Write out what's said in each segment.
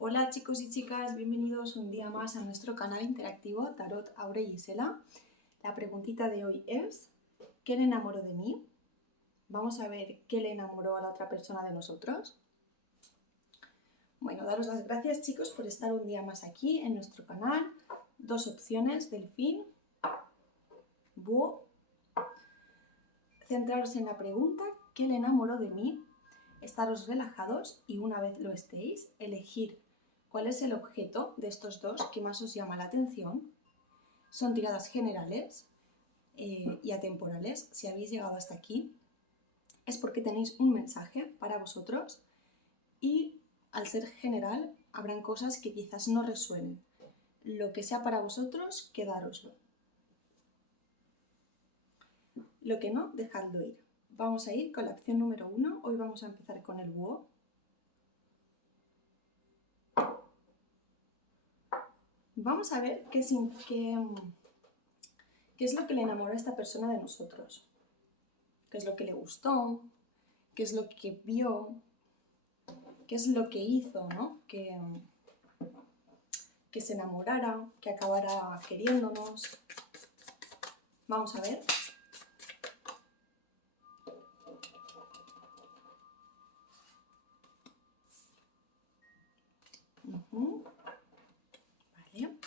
Hola chicos y chicas, bienvenidos un día más a nuestro canal interactivo Tarot Aure y Gisela. La preguntita de hoy es, ¿qué le enamoró de mí? Vamos a ver qué le enamoró a la otra persona de nosotros. Bueno, daros las gracias chicos por estar un día más aquí en nuestro canal. Dos opciones, delfín, búho. Centraros en la pregunta, ¿qué le enamoró de mí? Estaros relajados y una vez lo estéis, elegir cuál es el objeto de estos dos que más os llama la atención. Son tiradas generales y atemporales. Si habéis llegado hasta aquí es porque tenéis un mensaje para vosotros y al ser general habrán cosas que quizás no resuenen. Lo que sea para vosotros, quedároslo. Lo que no, dejadlo ir. Vamos a ir con la opción número 1. Hoy vamos a empezar con el búho. Vamos a ver qué es lo que le enamoró a esta persona de nosotros. ¿Qué es lo que le gustó? ¿Qué es lo que vio? ¿Qué es lo que hizo, ¿no? Que se enamorara, que acabara queriéndonos. Vamos a ver. Vale.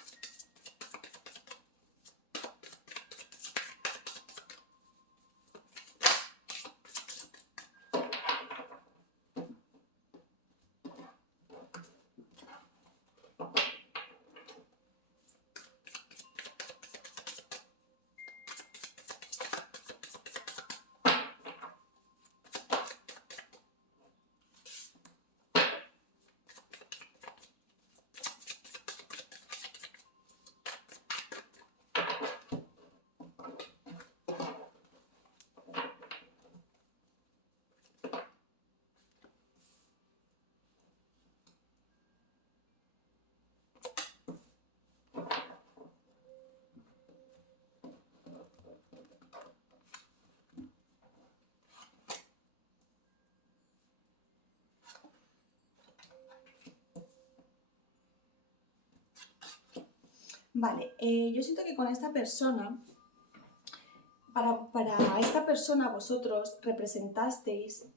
Vale, yo siento que con esta persona, para esta persona vosotros representasteis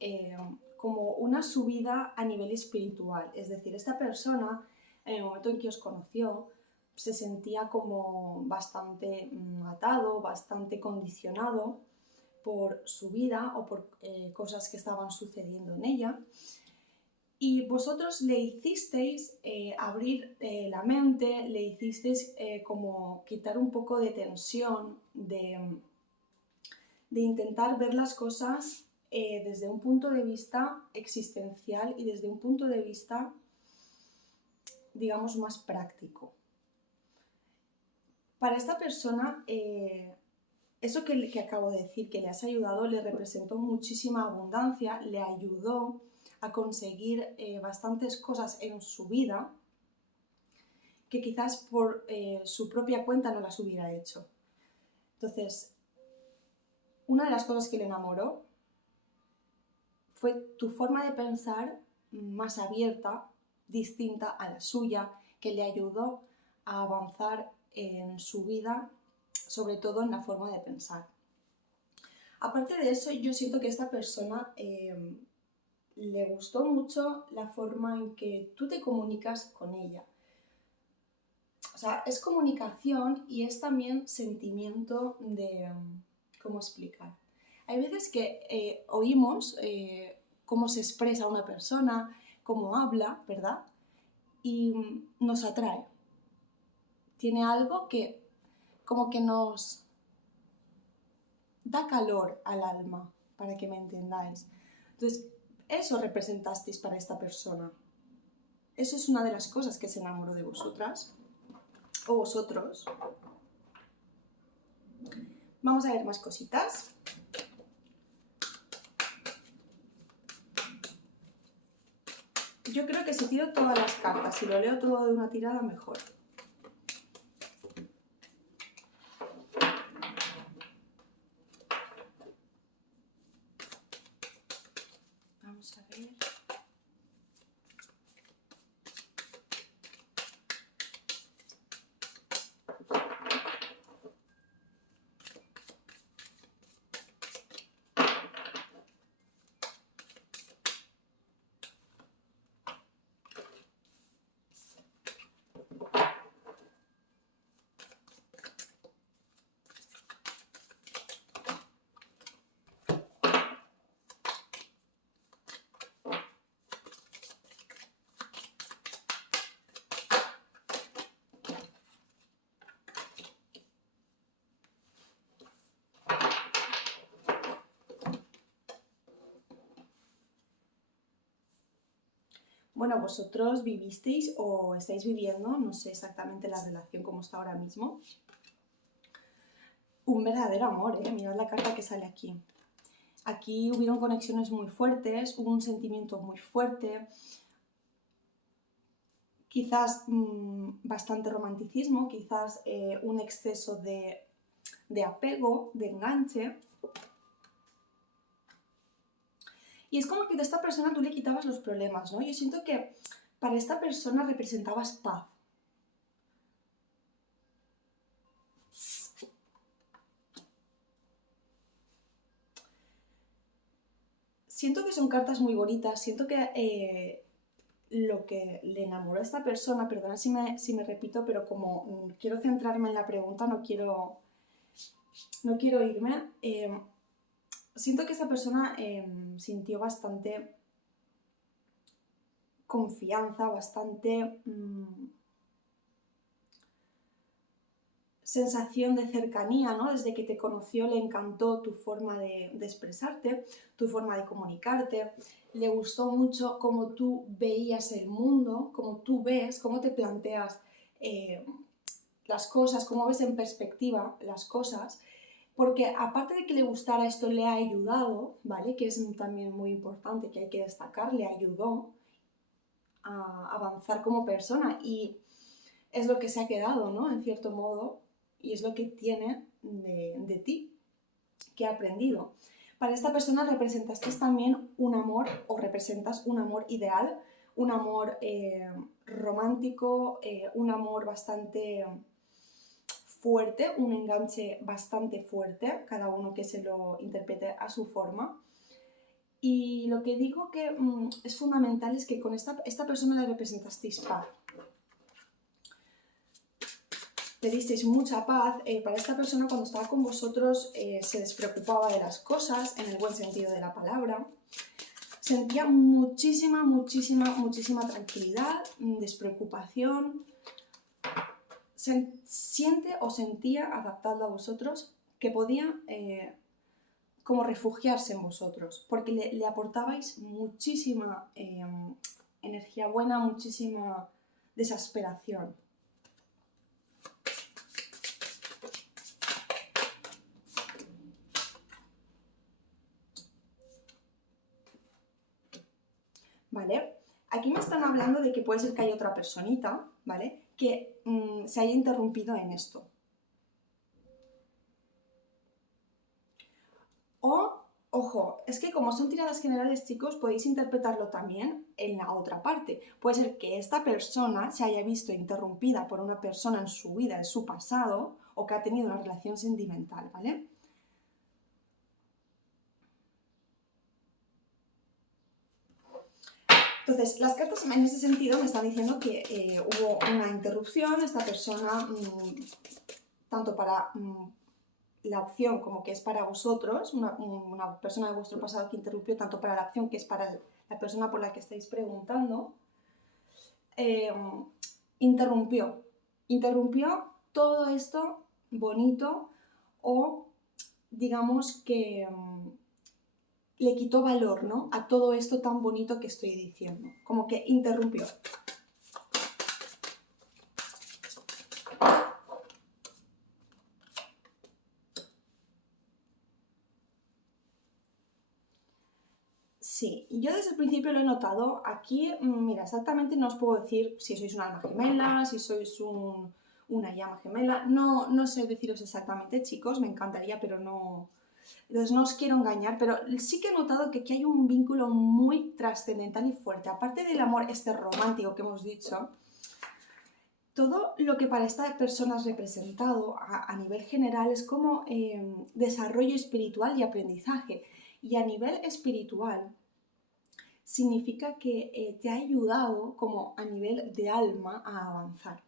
como una subida a nivel espiritual. Es decir, esta persona, en el momento en que os conoció, se sentía como bastante atado, bastante condicionado por su vida o por cosas que estaban sucediendo en ella. Y vosotros le hicisteis abrir la mente, le hicisteis como quitar un poco de tensión, de intentar ver las cosas desde un punto de vista existencial y desde un punto de vista, digamos, más práctico. Para esta persona, eso que acabo de decir, que le has ayudado, le representó muchísima abundancia, le ayudó a conseguir bastantes cosas en su vida que quizás por su propia cuenta no las hubiera hecho. Entonces, una de las cosas que le enamoró fue tu forma de pensar más abierta, distinta a la suya, que le ayudó a avanzar en su vida, sobre todo en la forma de pensar. Aparte de eso, yo siento que a esta persona le gustó mucho la forma en que tú te comunicas con ella. O sea, es comunicación y es también sentimiento de... ¿Cómo explicar? Hay veces que oímos cómo se expresa una persona, cómo habla, ¿verdad? Y nos atrae. Tiene algo que como que nos da calor al alma, para que me entendáis. Entonces, eso representasteis para esta persona. Eso es una de las cosas que se enamoró de vosotras o vosotros. Vamos a ver más cositas. Yo creo que si tiro todas las cartas y lo leo todo de una tirada, mejor. Vamos a ver. bueno, vosotros vivisteis o estáis viviendo, no sé exactamente la relación como está ahora mismo, un verdadero amor, ¿eh? Mirad la carta que sale aquí. Aquí hubieron conexiones muy fuertes, hubo un sentimiento muy fuerte, quizás bastante romanticismo, quizás un exceso de apego, de enganche. Y es como que de esta persona tú le quitabas los problemas, ¿no? Yo siento que para esta persona representabas paz. Siento que son cartas muy bonitas, siento que lo que le enamoró a esta persona, perdona si me repito, pero como quiero centrarme en la pregunta, no quiero irme, siento que esta persona sintió bastante confianza, bastante sensación de cercanía, ¿no? Desde que te conoció le encantó tu forma de expresarte, tu forma de comunicarte, le gustó mucho cómo tú veías el mundo, cómo tú ves, cómo te planteas las cosas, cómo ves en perspectiva las cosas, porque aparte de que le gustara esto, le ha ayudado, ¿vale? Que es también muy importante, que hay que destacar, le ayudó a avanzar como persona y es lo que se ha quedado, ¿no? En cierto modo, y es lo que tiene de ti, que ha aprendido. Para esta persona representaste también un amor, o representas un amor ideal, un amor romántico, un amor bastante fuerte, un enganche bastante fuerte, cada uno que se lo interprete a su forma. Y lo que digo que es fundamental es que con esta persona le representasteis paz. Le disteis mucha paz. Para esta persona cuando estaba con vosotros se despreocupaba de las cosas, en el buen sentido de la palabra. Sentía muchísima tranquilidad, despreocupación. Siente o sentía, adaptado a vosotros, que podía como refugiarse en vosotros, porque le aportabais muchísima energía buena, muchísima desesperación. ¿Vale? Aquí me están hablando de que puede ser que haya otra personita, ¿vale? Que se haya interrumpido en esto. O, ojo, es que como son tiradas generales, chicos, podéis interpretarlo también en la otra parte. Puede ser que esta persona se haya visto interrumpida por una persona en su vida, en su pasado, o que ha tenido una relación sentimental, ¿vale? Entonces, las cartas en ese sentido me están diciendo que hubo una interrupción, esta persona, tanto para la opción como que es para vosotros, una persona de vuestro pasado que interrumpió, tanto para la opción que es para la persona por la que estáis preguntando, interrumpió todo esto bonito o digamos que le quitó valor, ¿no? A todo esto tan bonito que estoy diciendo, como que interrumpió. Sí, yo desde el principio lo he notado. Aquí, mira, exactamente no os puedo decir si sois un alma gemela, si sois una llama gemela. No sé deciros exactamente, chicos, me encantaría, pero no. Entonces no os quiero engañar, pero sí que he notado que aquí hay un vínculo muy trascendental y fuerte. Aparte del amor este romántico que hemos dicho, todo lo que para esta persona es representado a nivel general es como desarrollo espiritual y aprendizaje. Y a nivel espiritual significa que te ha ayudado como a nivel de alma a avanzar.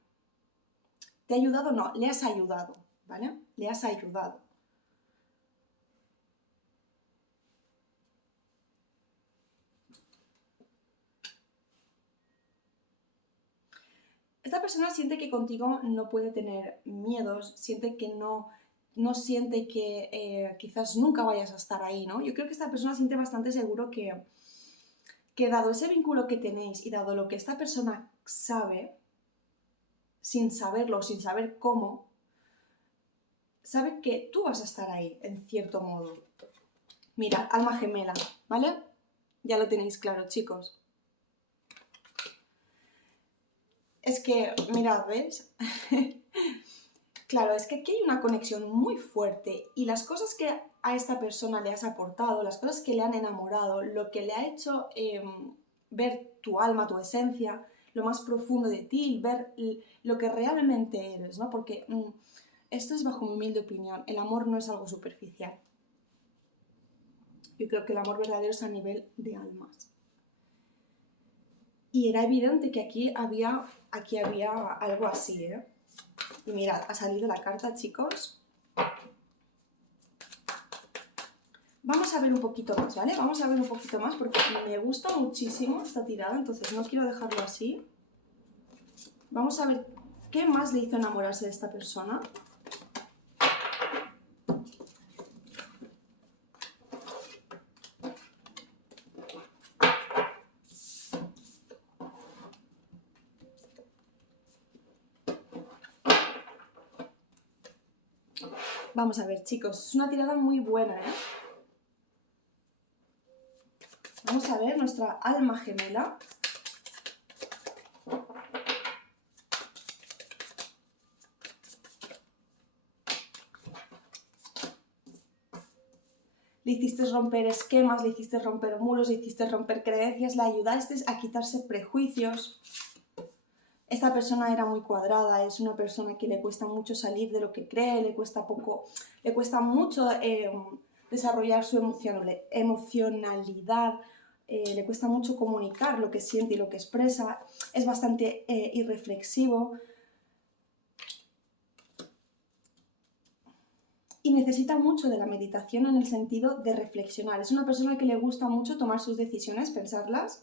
¿Te ha ayudado? No, le has ayudado, ¿vale? Le has ayudado. Esta persona siente que contigo no puede tener miedos, siente que no siente que quizás nunca vayas a estar ahí, ¿no? Yo creo que esta persona siente bastante seguro que dado ese vínculo que tenéis y dado lo que esta persona sabe, sin saberlo, sin saber cómo, sabe que tú vas a estar ahí, en cierto modo. Mirad, alma gemela, ¿vale? Ya lo tenéis claro, chicos. Es que, mirad, ¿ves? Claro, es que aquí hay una conexión muy fuerte y las cosas que a esta persona le has aportado, las cosas que le han enamorado, lo que le ha hecho ver tu alma, tu esencia, lo más profundo de ti, ver lo que realmente eres, ¿no? Porque esto es bajo mi humilde opinión, el amor no es algo superficial. Yo creo que el amor verdadero es a nivel de almas. Y era evidente que aquí había algo así, ¿eh? Y mirad, ha salido la carta, chicos. Vamos a ver un poquito más, ¿vale? Vamos a ver un poquito más porque me gusta muchísimo esta tirada, entonces no quiero dejarlo así. Vamos a ver qué más le hizo enamorarse de esta persona. Vamos a ver, chicos, es una tirada muy buena, ¿eh? Vamos a ver nuestra alma gemela. Le hiciste romper esquemas, le hiciste romper muros, le hiciste romper creencias, le ayudaste a quitarse prejuicios. Esta persona era muy cuadrada, es una persona que le cuesta mucho salir de lo que cree, le cuesta mucho desarrollar su emocionalidad, le cuesta mucho comunicar lo que siente y lo que expresa, es bastante irreflexivo y necesita mucho de la meditación en el sentido de reflexionar. Es una persona que le gusta mucho tomar sus decisiones, pensarlas.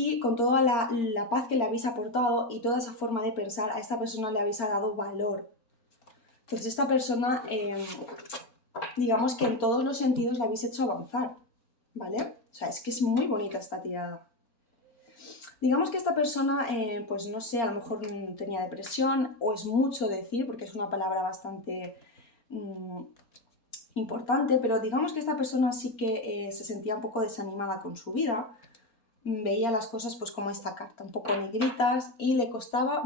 Y con toda la paz que le habéis aportado y toda esa forma de pensar, a esta persona le habéis dado valor. Entonces esta persona, digamos que en todos los sentidos la habéis hecho avanzar, ¿vale? O sea, es que es muy bonita esta tirada. Digamos que esta persona, pues no sé, a lo mejor tenía depresión, o es mucho decir, porque es una palabra bastante importante, pero digamos que esta persona sí que se sentía un poco desanimada con su vida, veía las cosas pues como esta carta, un poco negritas, y le costaba,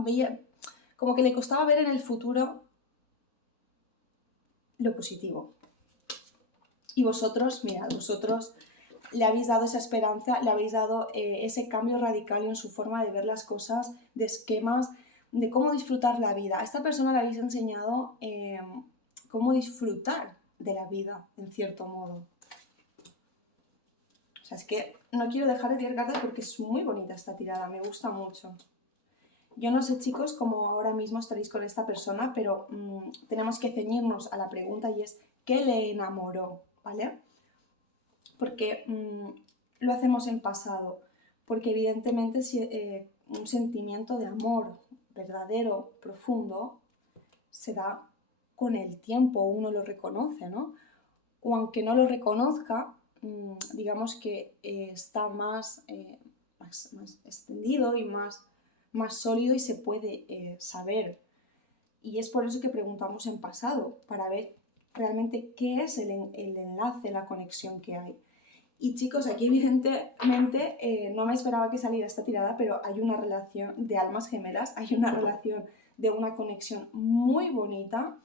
como que le costaba ver en el futuro lo positivo. Y vosotros, mirad, vosotros le habéis dado esa esperanza, le habéis dado ese cambio radical en su forma de ver las cosas, de esquemas, de cómo disfrutar la vida. A esta persona le habéis enseñado cómo disfrutar de la vida, en cierto modo. O sea, es que no quiero dejar de tirar cartas porque es muy bonita esta tirada, me gusta mucho. Yo no sé, chicos, cómo ahora mismo estaréis con esta persona, pero tenemos que ceñirnos a la pregunta y es, ¿qué le enamoró? ¿Vale? Porque lo hacemos en pasado, porque evidentemente un sentimiento de amor verdadero, profundo, se da con el tiempo, uno lo reconoce, ¿no? O aunque no lo reconozca, digamos que está más extendido y más sólido y se puede saber. Y es por eso que preguntamos en pasado, para ver realmente qué es el enlace, la conexión que hay. Y chicos, aquí evidentemente no me esperaba que saliera esta tirada, pero hay una relación de almas gemelas, hay una relación de una conexión muy bonita,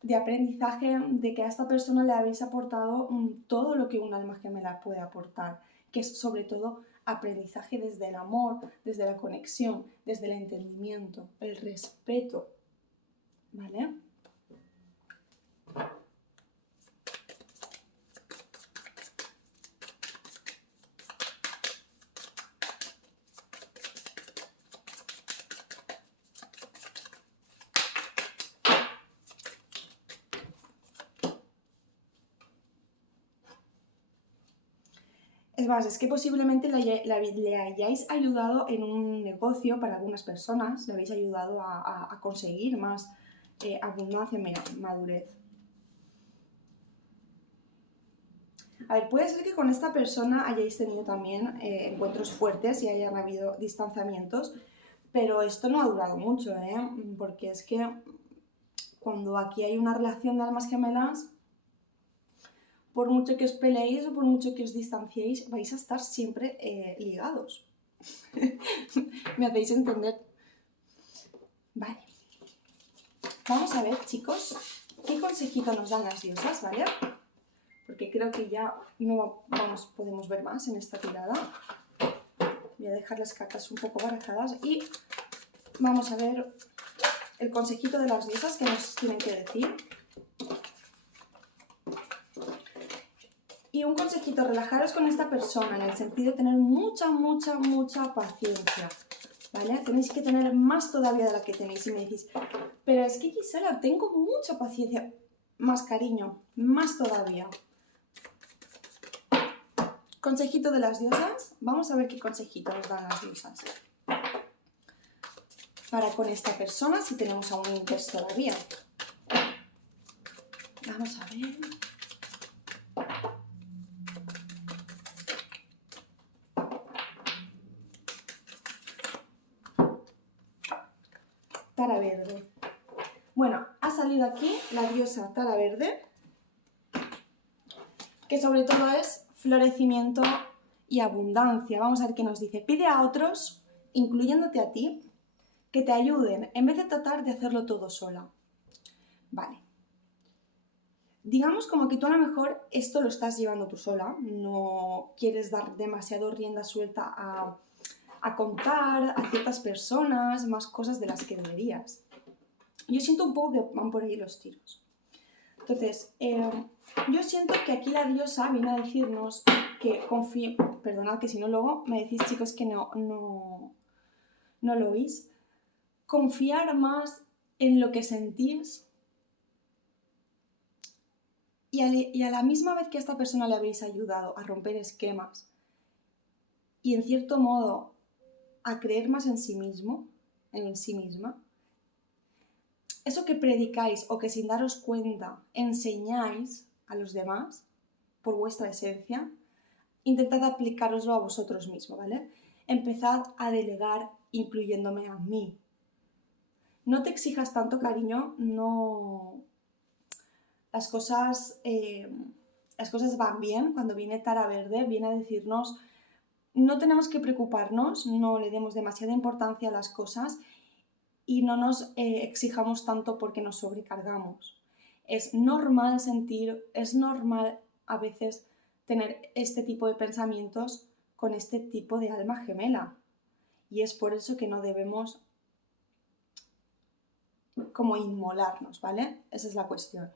de aprendizaje, de que a esta persona le habéis aportado todo lo que un alma gemela puede aportar, que es sobre todo aprendizaje desde el amor, desde la conexión, desde el entendimiento, el respeto, ¿vale? Es más, es que posiblemente le hayáis ayudado en un negocio para algunas personas, le habéis ayudado a conseguir más abundancia, mira, madurez. A ver, puede ser que con esta persona hayáis tenido también encuentros fuertes y hayan habido distanciamientos, pero esto no ha durado mucho, porque es que cuando aquí hay una relación de almas gemelas, por mucho que os peleéis o por mucho que os distanciéis, vais a estar siempre ligados. ¿Me hacéis entender? Vale. Vamos a ver, chicos, qué consejito nos dan las diosas, ¿vale? Porque creo que ya no podemos ver más en esta tirada. Voy a dejar las cartas un poco barajadas y vamos a ver el consejito de las diosas que nos tienen que decir. Y un consejito, relajaros con esta persona en el sentido de tener mucha paciencia, ¿vale? Tenéis que tener más todavía de la que tenéis. Y me decís, pero es que Gisela, tengo mucha paciencia, más cariño, más todavía. Consejito de las diosas, vamos a ver qué consejito nos dan las diosas. Para con esta persona, si tenemos aún interés todavía. Vamos a ver. Tara verde. Bueno, ha salido aquí la diosa Tara verde, que sobre todo es florecimiento y abundancia. Vamos a ver qué nos dice. Pide a otros, incluyéndote a ti, que te ayuden en vez de tratar de hacerlo todo sola. Vale. Digamos como que tú a lo mejor esto lo estás llevando tú sola, no quieres dar demasiado rienda suelta a contar a ciertas personas más cosas de las que deberías. Yo siento un poco que van por ahí los tiros. Entonces, yo siento que aquí la diosa viene a decirnos que confíe... Perdonad que si no luego me decís, chicos, que no lo oís. Confiar más en lo que sentís y a la misma vez que a esta persona le habéis ayudado a romper esquemas y en cierto modo a creer más en sí mismo, en sí misma, eso que predicáis o que sin daros cuenta enseñáis a los demás por vuestra esencia, intentad aplicároslo a vosotros mismos, ¿vale? Empezad a delegar incluyéndome a mí. No te exijas tanto, cariño, no... Las cosas van bien. Cuando viene Tara Verde, viene a decirnos no tenemos que preocuparnos, no le demos demasiada importancia a las cosas y no nos exijamos tanto porque nos sobrecargamos. Es normal sentir, es normal a veces tener este tipo de pensamientos con este tipo de alma gemela. Y es por eso que no debemos como inmolarnos, ¿vale? Esa es la cuestión.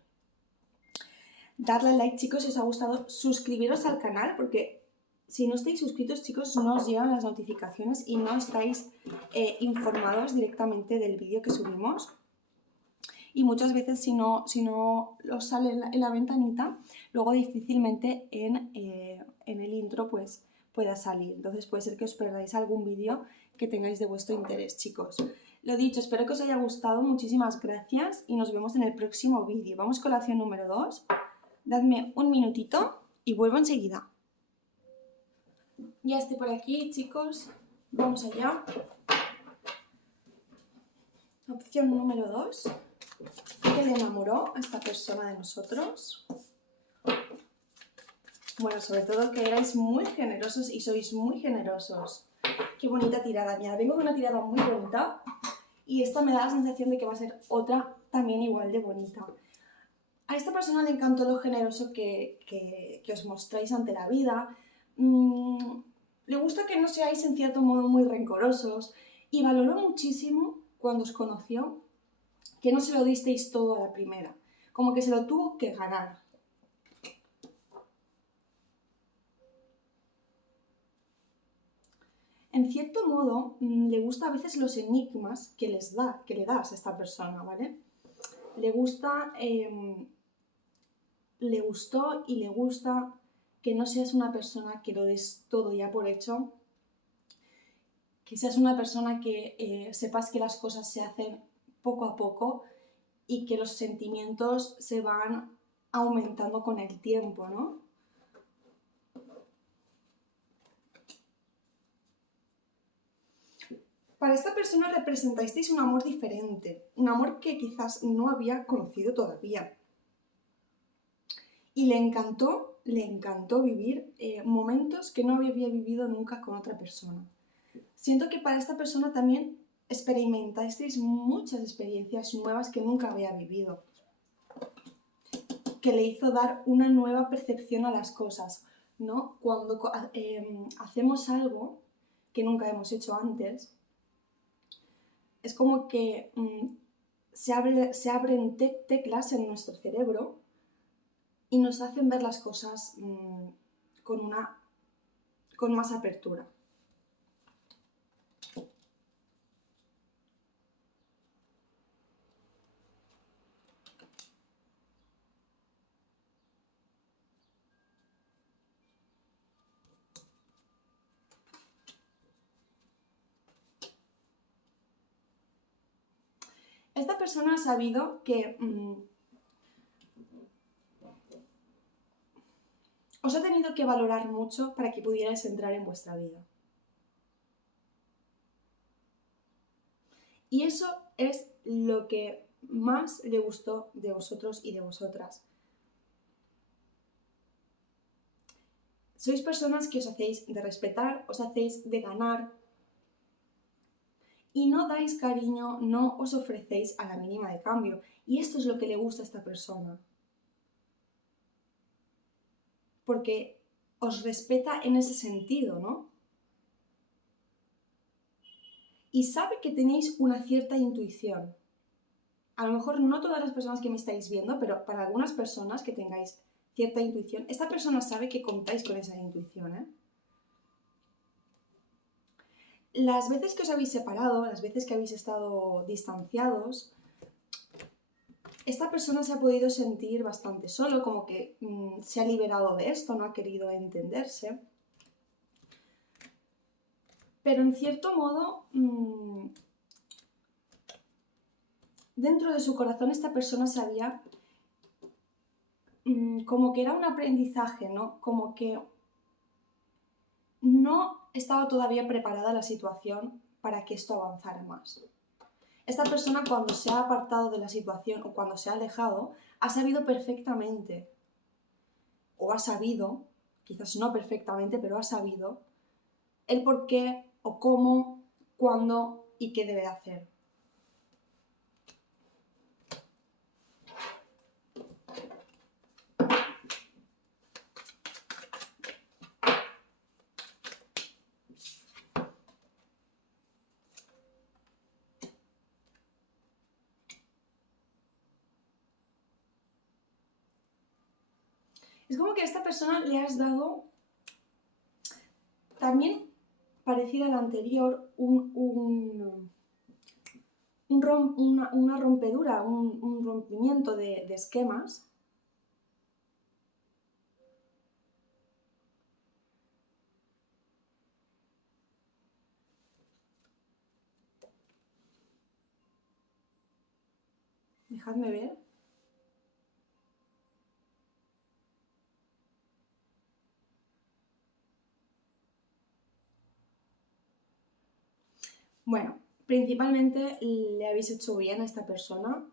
Darle al like, chicos, si os ha gustado, suscribiros al canal, porque si no estáis suscritos, chicos, no os llegan las notificaciones y no estáis informados directamente del vídeo que subimos. Y muchas veces si no os sale en la ventanita, luego difícilmente en el intro pues pueda salir. Entonces puede ser que os perdáis algún vídeo que tengáis de vuestro interés, chicos. Lo dicho, espero que os haya gustado, muchísimas gracias y nos vemos en el próximo vídeo. Vamos con la acción número 2. Dadme un minutito y vuelvo enseguida. Ya estoy por aquí, chicos. Vamos allá. Opción número 2. ¿Qué le enamoró a esta persona de nosotros? Bueno, sobre todo que erais muy generosos y sois muy generosos. Qué bonita tirada. Mira, vengo de una tirada muy bonita y esta me da la sensación de que va a ser otra también igual de bonita. A esta persona le encantó lo generoso que os mostráis ante la vida. Le gusta que no seáis en cierto modo muy rencorosos y valoró muchísimo cuando os conoció que no se lo disteis todo a la primera, como que se lo tuvo que ganar. En cierto modo, le gusta a veces los enigmas que le das a esta persona, ¿vale? Le gustó y le gusta que no seas una persona que lo des todo ya por hecho, que seas una persona que sepas que las cosas se hacen poco a poco y que los sentimientos se van aumentando con el tiempo, ¿no? Para esta persona representasteis un amor diferente, un amor que quizás no había conocido todavía. Y le encantó vivir momentos que no había vivido nunca con otra persona. Siento que para esta persona también experimentasteis muchas experiencias nuevas que nunca había vivido, que le hizo dar una nueva percepción a las cosas, ¿no? Cuando hacemos algo que nunca hemos hecho antes, es como que se abren teclas en nuestro cerebro y nos hacen ver las cosas con más apertura. Esta persona ha sabido que os ha tenido que valorar mucho para que pudierais entrar en vuestra vida. Y eso es lo que más le gustó de vosotros y de vosotras. Sois personas que os hacéis de respetar, os hacéis de ganar y no dais cariño, no os ofrecéis a la mínima de cambio. Y esto es lo que le gusta a esta persona. Porque os respeta en ese sentido, ¿no? Y sabe que tenéis una cierta intuición. A lo mejor no todas las personas que me estáis viendo, pero para algunas personas que tengáis cierta intuición, esta persona sabe que contáis con esa intuición, ¿eh? Las veces que os habéis separado, las veces que habéis estado distanciados, esta persona se ha podido sentir bastante solo, como que se ha liberado de esto, no ha querido entenderse. Pero en cierto modo, dentro de su corazón esta persona sabía como que era un aprendizaje, ¿no? Como que no estaba todavía preparada la situación para que esto avanzara más. Esta persona, cuando se ha apartado de la situación o cuando se ha alejado, ha sabido perfectamente, o ha sabido, quizás no perfectamente, pero ha sabido el por qué o cómo, cuándo y qué debe hacer. Es como que a esta persona le has dado, también parecida a la anterior, una rompedura, un rompimiento de esquemas. Dejadme ver. Bueno, principalmente le habéis hecho bien a esta persona.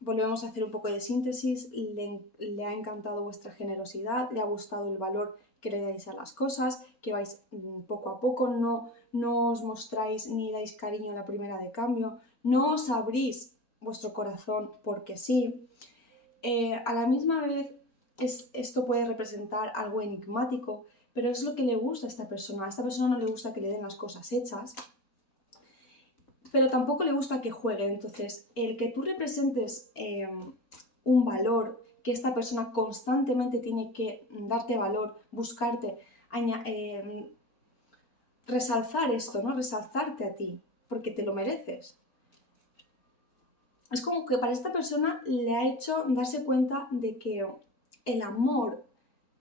Volvemos a hacer un poco de síntesis. Le ha encantado vuestra generosidad, le ha gustado el valor que le dais a las cosas, que vais poco a poco, no os mostráis ni dais cariño a la primera de cambio, no os abrís vuestro corazón porque sí. A la misma vez, esto puede representar algo enigmático, pero es lo que le gusta a esta persona. A esta persona no le gusta que le den las cosas hechas, pero tampoco le gusta que jueguen. Entonces, el que tú representes un valor, que esta persona constantemente tiene que darte valor, buscarte, resalzar esto, ¿no? Resalzarte a ti, porque te lo mereces. Es como que para esta persona le ha hecho darse cuenta de que el amor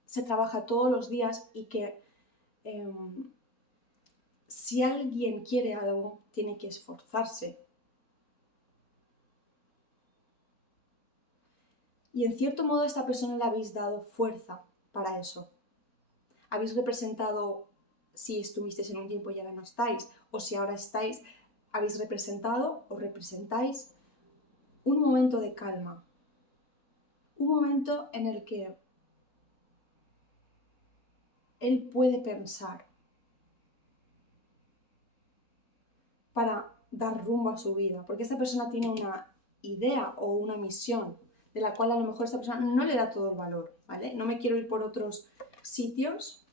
se trabaja todos los días y que si alguien quiere algo, tiene que esforzarse Y en cierto modo a esta persona le habéis dado fuerza para eso. Habéis representado, si estuvisteis en un tiempo y ahora no estáis, o si ahora estáis, habéis representado o representáis un momento de calma. Un momento en el que él puede pensar para dar rumbo a su vida, porque esta persona tiene una idea o una misión de la cual a lo mejor esta persona no le da todo el valor, ¿vale? No me quiero ir por otros sitios.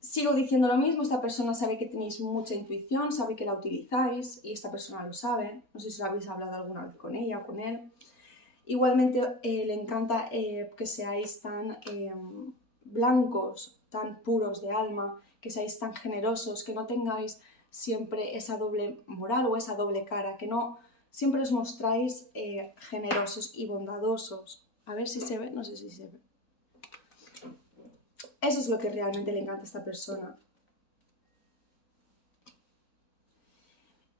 Sigo diciendo lo mismo, esta persona sabe que tenéis mucha intuición, sabe que la utilizáis y esta persona lo sabe. No sé si lo habéis hablado alguna vez con ella o con él. Igualmente le encanta que seáis tan blancos, tan puros de alma, que seáis tan generosos, que no tengáis siempre esa doble moral o esa doble cara, que no siempre os mostráis generosos y bondadosos. A ver si se ve, no sé si se ve. Eso es lo que realmente le encanta a esta persona.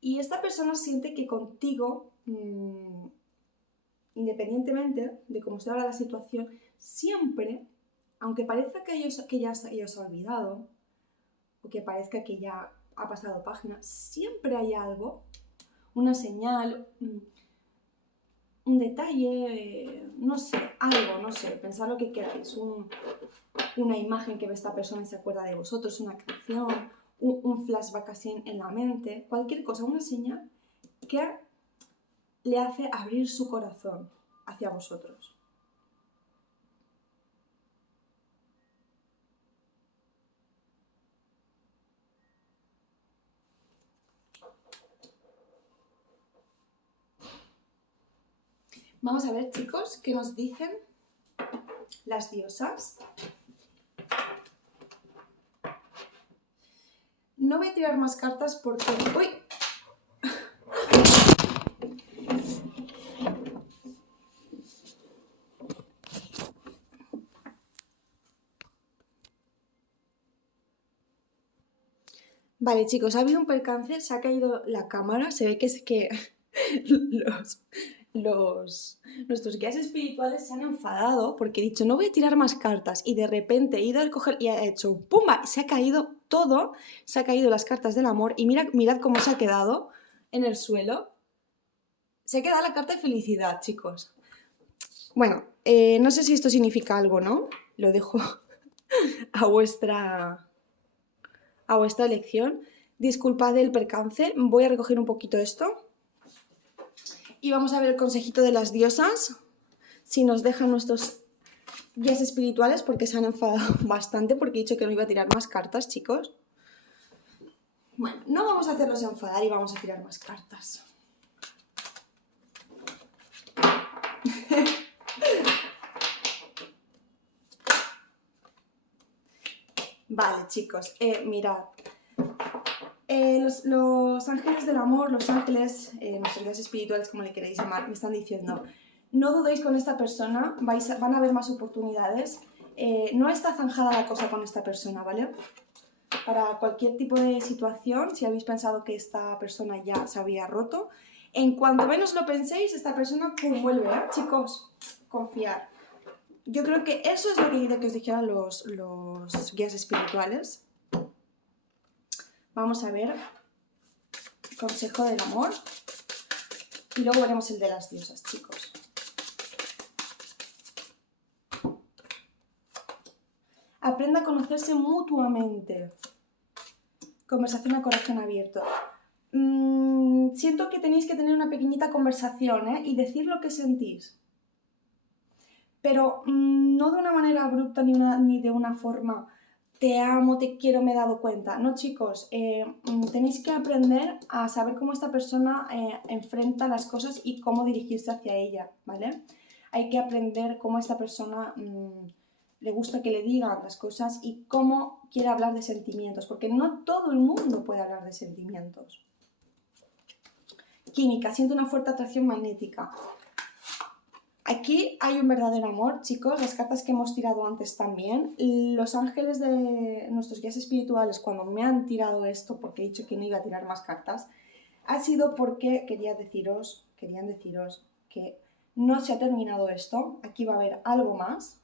Y esta persona siente que contigo, independientemente de cómo esté ahora la situación, siempre, aunque parezca que ya os ha olvidado, o que parezca que ya ha pasado página, siempre hay algo, una señal, un detalle, no sé, algo, no sé, pensad lo que queráis, una imagen que ve esta persona y se acuerda de vosotros, una canción, un flashback así en la mente, cualquier cosa, una señal que le hace abrir su corazón hacia vosotros. Vamos a ver, chicos, qué nos dicen las diosas. No voy a tirar más cartas porque... ¡Uy! Vale, chicos, ha habido un percance, se ha caído la cámara, se ve que es que nuestros guías espirituales se han enfadado porque he dicho no voy a tirar más cartas y de repente he ido a coger y ha hecho ¡pumba! Se ha caído todo, se ha caído las cartas del amor y mirad cómo se ha quedado en el suelo. Se ha quedado la carta de felicidad, chicos. Bueno, no sé si esto significa algo, ¿no? Lo dejo a vuestra elección. Disculpad el percance, voy a recoger un poquito esto. Y vamos a ver el consejito de las diosas, si nos dejan nuestros guías espirituales, porque se han enfadado bastante, porque he dicho que no iba a tirar más cartas, chicos. Bueno, no vamos a hacerlos enfadar y vamos a tirar más cartas. Vale, chicos, mirad. Los ángeles del amor, los ángeles, nuestros guías espirituales, como le queréis llamar, me están diciendo, no dudéis con esta persona, van a haber más oportunidades. No está zanjada la cosa con esta persona, ¿vale? Para cualquier tipo de situación, si habéis pensado que esta persona ya se había roto, en cuanto menos lo penséis, esta persona ¡pum! Vuelve, ¿eh? Chicos, confiar. Yo creo que eso es lo que os dijeron los guías espirituales. Vamos a ver consejo del amor y luego veremos el de las diosas, chicos. Aprenda a conocerse mutuamente. Conversación a corazón abierto. Siento que tenéis que tener una pequeñita conversación, ¿eh? Y decir lo que sentís. Pero no de una manera abrupta ni de una forma te amo, te quiero, me he dado cuenta. No, chicos, tenéis que aprender a saber cómo esta persona enfrenta las cosas y cómo dirigirse hacia ella, ¿vale? Hay que aprender cómo a esta persona le gusta que le digan las cosas y cómo quiere hablar de sentimientos, porque no todo el mundo puede hablar de sentimientos. Química, siento una fuerte atracción magnética. Aquí hay un verdadero amor, chicos, las cartas que hemos tirado antes también. Los ángeles de nuestros guías espirituales, cuando me han tirado esto, porque he dicho que no iba a tirar más cartas, ha sido porque querían deciros que no se ha terminado esto, aquí va a haber algo más.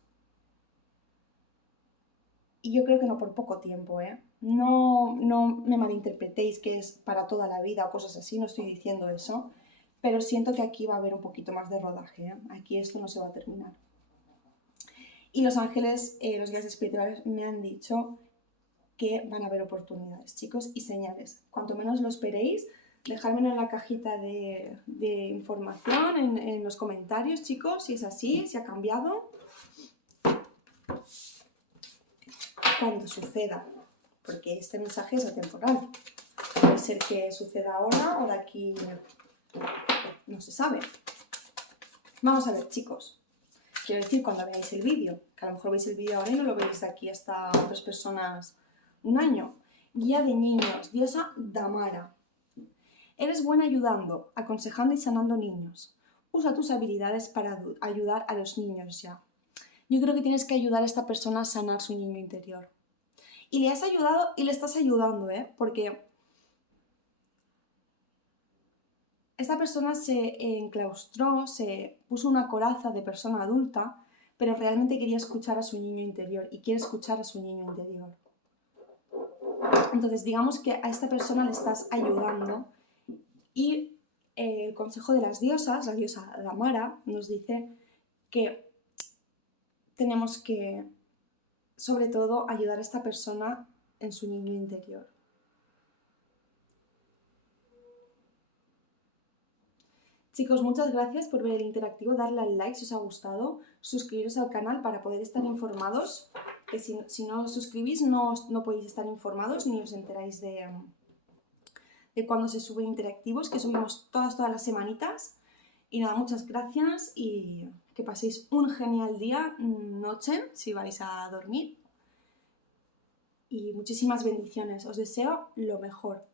Y yo creo que no por poco tiempo, ¿eh? No me malinterpretéis que es para toda la vida o cosas así, no estoy diciendo eso, pero siento que aquí va a haber un poquito más de rodaje, ¿eh? Aquí esto no se va a terminar. Y los ángeles, los guías espirituales me han dicho que van a haber oportunidades, chicos, y señales. Cuanto menos lo esperéis, dejármelo en la cajita de información, en los comentarios, chicos, si es así, si ha cambiado. Cuando suceda, porque este mensaje es atemporal. Puede ser que suceda ahora o de aquí, no se sabe. Vamos a ver, chicos. Quiero decir, cuando veáis el vídeo, que a lo mejor veis el vídeo ahora y no lo veis de aquí hasta otras personas un año. Guía de niños, diosa Damara. Eres buena ayudando, aconsejando y sanando niños. Usa tus habilidades para ayudar a los niños ya. Yo creo que tienes que ayudar a esta persona a sanar su niño interior. Y le has ayudado y le estás ayudando, ¿eh? Porque esta persona se enclaustró, se puso una coraza de persona adulta, pero realmente quería escuchar a su niño interior y quiere escuchar a su niño interior. Entonces, digamos que a esta persona le estás ayudando y el consejo de las diosas, la diosa Damara, nos dice que tenemos que, sobre todo, ayudar a esta persona en su niño interior. Chicos, muchas gracias por ver el interactivo, darle al like si os ha gustado, suscribiros al canal para poder estar informados, que si no os suscribís no podéis estar informados ni os enteráis de cuando se suben interactivos, que subimos todas las semanitas. Y nada, muchas gracias y que paséis un genial día, noche, si vais a dormir. Y muchísimas bendiciones, os deseo lo mejor.